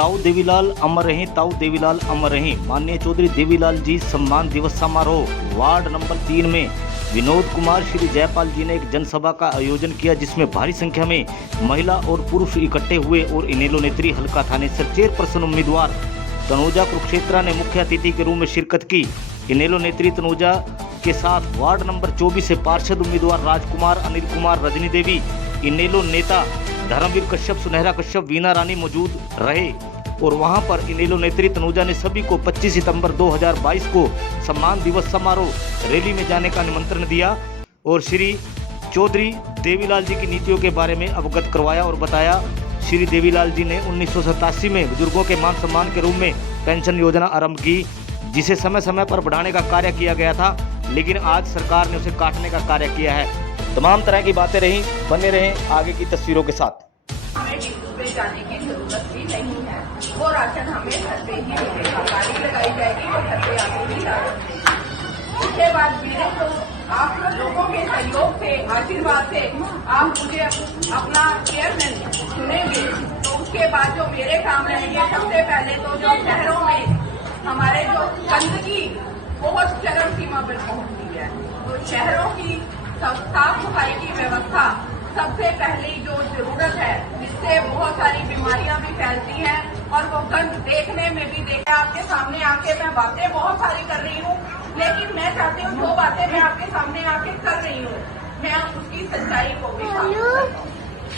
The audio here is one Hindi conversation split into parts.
ताऊ देवीलाल अमर रहें, ताऊ देवीलाल अमर रहें। माननीय चौधरी देवीलाल जी सम्मान दिवस समारोह वार्ड नंबर 3 में विनोद कुमार श्री जयपाल जी ने एक जनसभा का आयोजन किया, जिसमें भारी संख्या में महिला और पुरुष इकट्ठे हुए और इनेलो नेत्री हल्का थाने से चेयरपर्सन उम्मीदवार तनुजा कुरुक्षेत्रा ने मुख्य अतिथि के रूप में शिरकत की। इनेलो नेत्री तनुजा के साथ वार्ड नंबर 24 से पार्षद उम्मीदवार राजकुमार, अनिल कुमार, रजनी देवी, इनेलो नेता धर्मवीर कश्यप, सुनहरा कश्यप, वीना रानी मौजूद रहे और वहां पर इनेलो नेत्री तनुजा ने सभी को 25 सितंबर 2022 को सम्मान दिवस समारोह रैली में जाने का निमंत्रण दिया और श्री चौधरी देवीलाल जी की नीतियों के बारे में अवगत करवाया और बताया। श्री देवीलाल जी ने 1987 में बुजुर्गों के मान सम्मान के रूप में पेंशन योजना आरंभ की, जिसे समय समय पर बढ़ाने का कार्य किया गया था, लेकिन आज सरकार ने उसे काटने का कार्य किया है। तमाम तरह की बातें रही, बने रहें आगे की तस्वीरों के साथ। हमें डिपू पे जाने की जरूरत भी नहीं है, वो राशन हमें घर पे ही मिलेगा, गाड़ी लगाई जाएगी और घर पे आके ही राशन देगी। उसके बाद मेरे को आप लोगों के सहयोग से, आशीर्वाद से आप मुझे अपना चेयरमैन चुनेंगे, तो उसके बाद जो मेरे काम रहेंगे, सबसे पहले तो जो शहरों में हमारे जो गंदगी बहुत चरम सीमा पर पहुंची है, तो शहरों की साफ सफाई की व्यवस्था सबसे पहली जो जरूरत है, जिससे बहुत सारी बीमारियां भी फैलती हैं और वो गंद देखने में भी देखा। आपके सामने आके मैं बातें बहुत सारी कर रही हूँ, लेकिन मैं चाहती हूँ जो बातें मैं आपके सामने आके कर रही हूँ, मैं उसकी सच्चाई को भी साबित करूँ,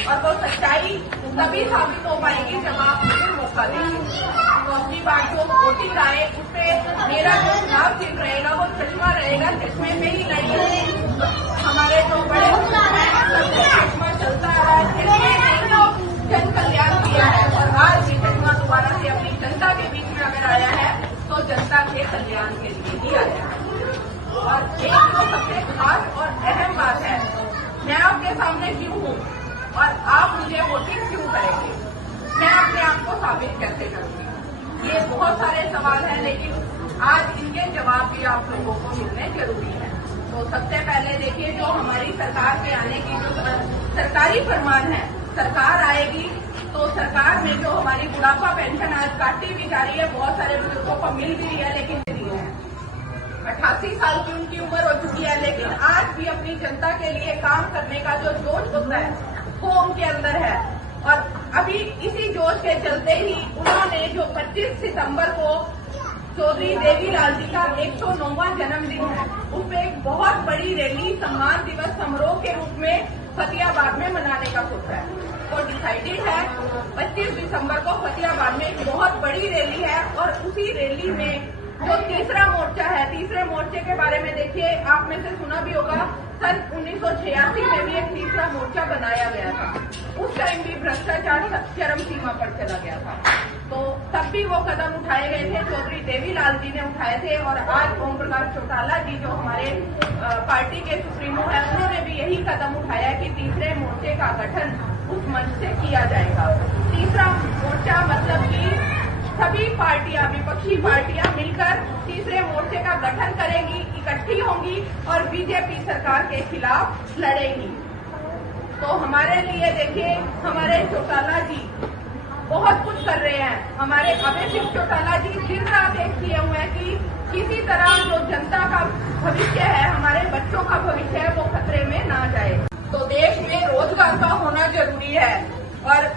और वो सच्चाई तभी साबित हो पाएगी जब आप मुझे मौका देंगे। तो अपनी बात जो वोटिंग आए उसमें मेरा जो चुनाव चिन्ह रहेगा वो चश्मा रहेगा, चश्मे में ही नहीं है। हमारे जो बड़े चश्मा चलता है, जन कल्याण किया है और आज भी चश्मा दोबारा से अपनी जनता के बीच में अगर आया है तो जनता के कल्याण के लिए ही आया है। और एक जो सबसे खास और अहम बात है, मैं आपके सामने क्यों हूँ और आप मुझे वोटिंग क्यों करेंगे, मैं अपने आप को साबित कैसे करूंगी। ये बहुत सारे सवाल हैं, लेकिन आज इनके जवाब भी आप लोगों को मिलने जरूरी है। तो सबसे पहले देखिए, जो हमारी सरकार के आने की जो सरकारी फरमान है, सरकार आएगी तो सरकार में जो हमारी बुढ़ापा पेंशन आज काटी भी जा रही है, बहुत सारे बुजुर्गों को मिल भी रही है, लेकिन 88 साल की उनकी उम्र हो चुकी है, लेकिन आज भी अपनी जनता के लिए काम करने का जो जोश होता है वो उनके अंदर है। और अभी इसी जोश के चलते ही उन्होंने जो 25 सितंबर को चौधरी देवीलाल जी का 109वां जन्मदिन है, उसमें एक बहुत बड़ी रैली सम्मान दिवस समारोह के रूप में फतेहाबाद में मनाने का सोचा है। तो डिसाइडेड है 25 दिसंबर को फतेहाबाद में एक बहुत बड़ी रैली है और उसी रैली में जो तीसरा मोर्चा है, तीसरे मोर्चे के बारे में देखिए, आप में से सुना भी होगा, सन 1986 में भी एक तीसरा मोर्चा बनाया गया था। उस टाइम भी भ्रष्टाचार चरम सीमा पर चला गया था, तो तब भी वो कदम उठाए गए थे, चौधरी देवीलाल जी ने उठाए थे। और आज ओम प्रकाश चौटाला जी जो हमारे पार्टी के सुप्रीमो है, उन्होंने भी यही कदम उठाया कि तीसरे मोर्चे का गठन उस मंच से किया जाएगा। तीसरा मोर्चा मतलब कि सभी पार्टियां, विपक्षी पार्टियां मिलकर तीसरे मोर्चे का गठन करेंगी, इकट्ठी होंगी और बीजेपी सरकार के खिलाफ लड़ेंगी। तो हमारे लिए देखिए, हमारे चौटाला जी बहुत कुछ कर रहे हैं। हमारे अभय सिंह चौटाला जी दिन रात एक किए हुए हैं कि किसी तरह जो जनता का भविष्य है, हमारे बच्चों का भविष्य है, वो खतरे में ना जाए। तो देश में रोजगार का होना जरूरी है और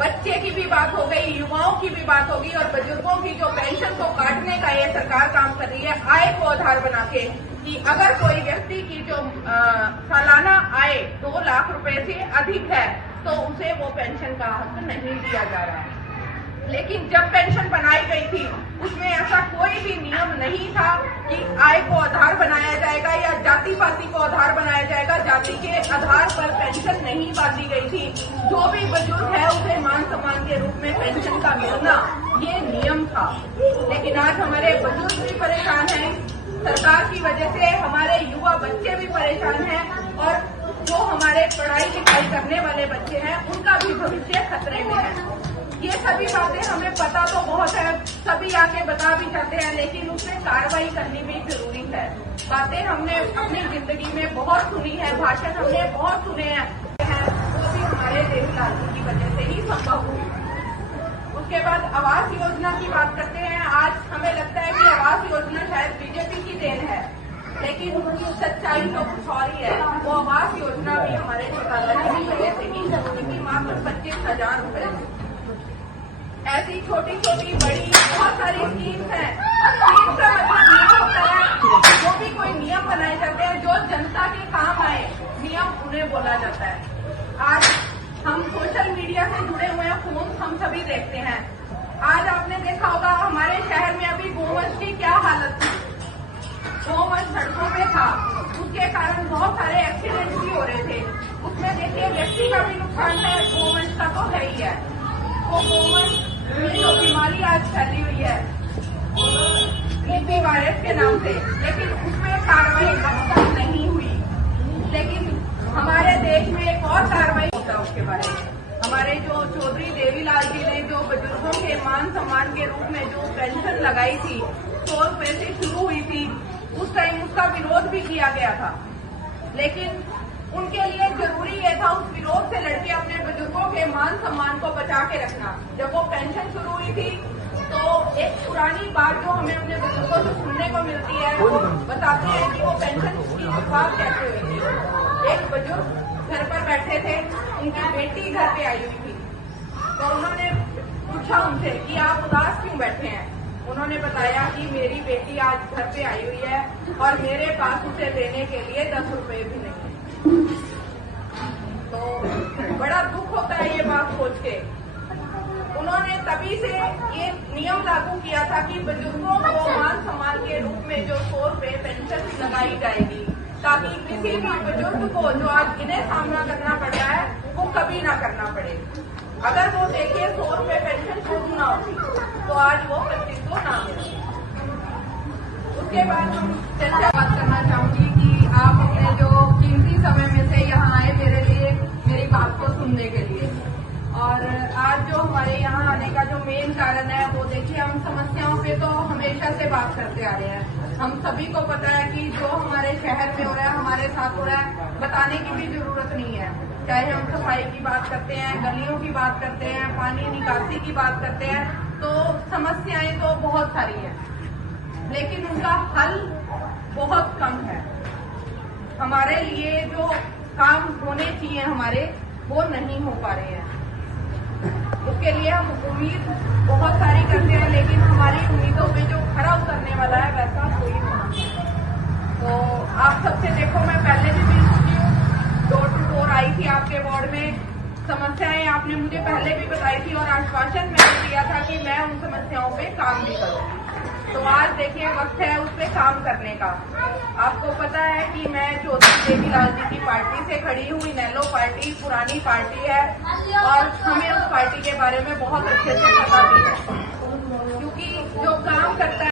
बच्चे की भी बात हो गई, युवाओं की भी बात होगी और बुजुर्गों की जो पेंशन को काटने का ये सरकार काम कर रही है, आय को आधार बना के, कि अगर कोई व्यक्ति की जो सालाना आय 2 लाख रुपए से अधिक है तो उसे वो पेंशन का हक नहीं दिया जा रहा है। लेकिन जब पेंशन बनाई गई थी उसमें ऐसा कोई भी नियम नहीं था कि आय को आधार बनाया जाएगा या जाति पाति को आधार बनाया जाएगा। जाति के आधार पर पेंशन नहीं बांधी गई थी। जो भी बुजुर्ग है उसे मान सम्मान के रूप में पेंशन का मिलना ये नियम था। लेकिन आज हमारे बुजुर्ग भी परेशान हैं, सरकार की वजह से हमारे युवा बच्चे भी परेशान हैं और जो हमारे पढ़ाई लिखाई करने वाले बच्चे हैं उनका भी भविष्य खतरे में है। ये सभी बातें हमें पता तो बहुत है, सभी आके बता भी जाते हैं, लेकिन उसमें कार्रवाई करनी भी जरूरी है। बातें हमने अपनी जिंदगी में बहुत सुनी है, भाषण हमने बहुत सुने हैं, वो भी हमारे देवीलाल जी की वजह से ही संभव हुई। उसके बाद आवास योजना की बात करते हैं। आज हमें लगता है कि आवास योजना शायद बीजेपी की देन है, लेकिन सच्चाई तो कुछ और ही है। वो आवास योजना भी हमारे दादाजी की वजह से ही, जिनकी मात्र 25,000 रुपए। ऐसी छोटी छोटी बड़ी बहुत सारी स्कीम्स हैं। स्कीम का मतलब ये होता है जो भी कोई नियम बनाए जाते हैं जो जनता के काम आए, नियम उन्हें बोला जाता है। आज हम सोशल मीडिया से जुड़े हुए हैं, फोन हम सभी देखते हैं। आज आपने देखा होगा हमारे शहर में अभी गोवंश की क्या हालत थी। गोवंश सड़कों पे था, उसके कारण बहुत सारे एक्सीडेंट भी हो रहे थे। उसमें देखिए व्यक्ति का भी नुकसान है, गोवंश का तो है ही है। वो गोवंश में जो बीमारी आज फैली हुई है टीबी वायरस के नाम से, लेकिन उसमें कार्रवाई अब तक नहीं हुई। लेकिन हमारे देश में एक और कार्रवाई होता है उसके बारे में। हमारे जो चौधरी देवीलाल जी ने जो बुजुर्गों के मान सम्मान के रूप में जो पेंशन लगाई थी, 100 रुपए से शुरू हुई थी, उस टाइम उसका विरोध भी किया गया था। लेकिन उनके लिए जरूरी ये था उस विरोध से लड़के अपने बुजुर्गों के मान सम्मान को बचा के रखना। जब वो पेंशन शुरू हुई थी तो एक पुरानी बात जो हमें अपने बुजुर्गों से सुनने को मिलती है, वो बताते हैं कि वो पेंशन की शुरुआत कैसे हुई थी। एक बुजुर्ग घर पर बैठे थे, उनकी बेटी घर पे आई हुई थी, तो उन्होंने पूछा उनसे कि आप उदास क्यों बैठे हैं। उन्होंने बताया कि मेरी बेटी आज घर पे आई हुई है और मेरे पास उसे देने के लिए 10 रुपए भी नहीं है। तो बड़ा दुख होता है ये बात सोच के। उन्होंने तभी से ये नियम लागू किया था कि बुजुर्गों को मान सम्मान के रूप में जो 100 रुपए पेंशन लगाई जाएगी, ताकि किसी भी बुजुर्ग को जो आज इन्हें सामना करना पड़ रहा है वो कभी ना करना पड़े। अगर वो देखिए 100 रुपए पेंशन शुरू ना होती तो आज वो 2500 ना मिले। उसके बाद हम चर्चा बात करना चाहूंगी कि आप अपने जो कीमती समय में से यहाँ आए मेरे लिए मेरी बात को सुनने के लिए। और आज जो हमारे यहाँ आने का जो मेन कारण है वो देखिए, हम समस्याओं पे तो हमेशा से बात करते आ रहे हैं। हम सभी को पता है कि जो हमारे शहर में हो रहा है, हमारे साथ हो रहा है, बताने की भी जरूरत नहीं है। चाहे हम सफाई की बात करते हैं, गलियों की बात करते हैं, पानी निकासी की बात करते हैं, तो समस्याएं तो बहुत सारी हैं, लेकिन उनका हल बहुत कम है। हमारे लिए जो काम होने चाहिए हमारे, वो नहीं हो पा रहे हैं। उसके लिए हम उम्मीद बहुत सारी करते हैं, लेकिन हमारी उम्मीदों पे जो खरा उतरने वाला है वैसा कोई नहीं। तो आप सबसे देखो, मैं पहले भी मिल चुकी हूँ, डोर टू डोर आई थी आपके वार्ड में। समस्याएं आपने मुझे पहले भी बताई थी और आश्वासन मैंने दिया था कि मैं उन समस्याओं पे काम भी करूँगी। तो आज देखिए वक्त है उस पे काम करने का। आपको पता है कि मैं चौधरी देवीलाल जी की पार्टी से खड़ी हूँ। इनेलो पार्टी पुरानी पार्टी है और हमें उस पार्टी के बारे में बहुत अच्छे से पता भी है, क्योंकि जो काम करता है